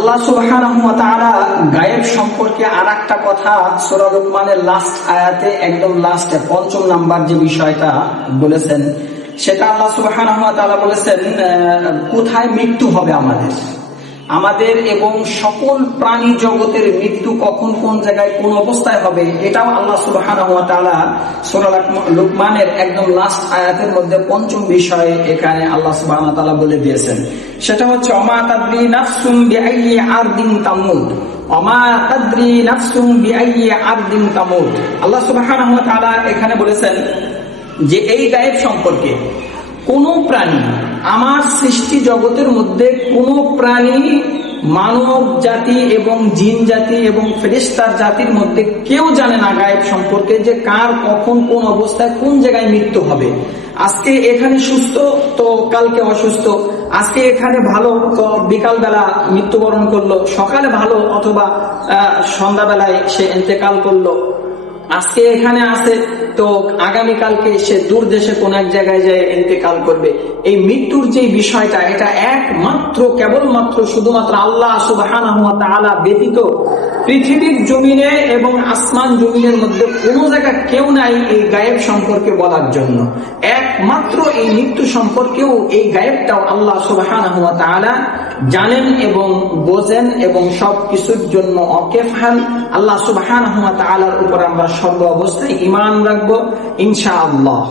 আল্লাহ সুবহানাহু ওয়া তাআলা গায়েব সম্পর্কে আরেকটা কথা সূরা লুকমানের লাস্ট আয়াতে, একদম লাস্টে ৫ম নাম্বার যে বিষয়টা বলেছেন, সেটা আল্লাহ সুবহানাহু ওয়া তাআলা বলেছেন কোথায় মৃত্যু হবে আমাদের এবং সকল প্রাণী জগতের মৃত্যু কখন, কোন জায়গায়, কোন অবস্থায় হবে, এটাও আল্লাহ সুবহানাহু ওয়া তাআলা সূরা লুকমানের একদম লাস্ট আয়াতের মধ্যে ৫ম বিষয় এখানে আল্লাহ সুবহানাহু ওয়া তাআলা বলে দিয়েছেন। সেটা হচ্ছে ওমা তাদরি নাফসুম বিআইয়ি আরদিন তামুত, ওমা তাদরি নাফসুম বিআইয়ি আরদিন তামুত। আল্লাহ সুবহানাহু ওয়া তাআলা এখানে বলেছেন যে এই গায়েব সম্পর্কে কোন প্রাণী, আমার সৃষ্টি জগতের মধ্যে কোন প্রাণী, মানব জাতি এবং জিন জাতি এবং ফেরেশতার জাতির মধ্যে কেউ জানে না গায়েব সম্পর্কে, যে কার কখন কোন অবস্থায় কোন জায়গায় মৃত্যু হবে। আজকে এখানে সুস্থ তো কালকে অসুস্থ, আজকে এখানে ভালো তো বিকাল বেলা মৃত্যুবরণ করলো, সকালে ভালো অথবা সন্ধ্যাবেলায় সে ইন্তেকাল করলো। আজকে এখানে আছে তো আগামীকালকে সে দূর দেশে কোন এক জায়গায় যায় ইন্তেকাল করবে। এই মৃত্যুর যে বিষয়টা, এটা একমাত্র কেবলমাত্র শুধুমাত্র আল্লাহ সুবহানাহু ওয়া তাআলা ব্যতীত পৃথিবীর জমিনে এবং আসমান জমিনের মধ্যে কোন জায়গা কেউ নাই এই গায়েব সম্পর্কে বলার জন্য। একমাত্র এই মৃত্যু সম্পর্কেও, এই গায়েবটাও আল্লাহ সুবহানাহু ওয়া তাআলা জানেন এবং বোঝেন এবং সবকিছুর জন্য ওয়াকিফান। আল্লাহ সুবহানাহু ওয়া তাআলার উপর আমরা সর্ব অবস্থায় ঈমান রাখবো ইনশাআল্লাহ।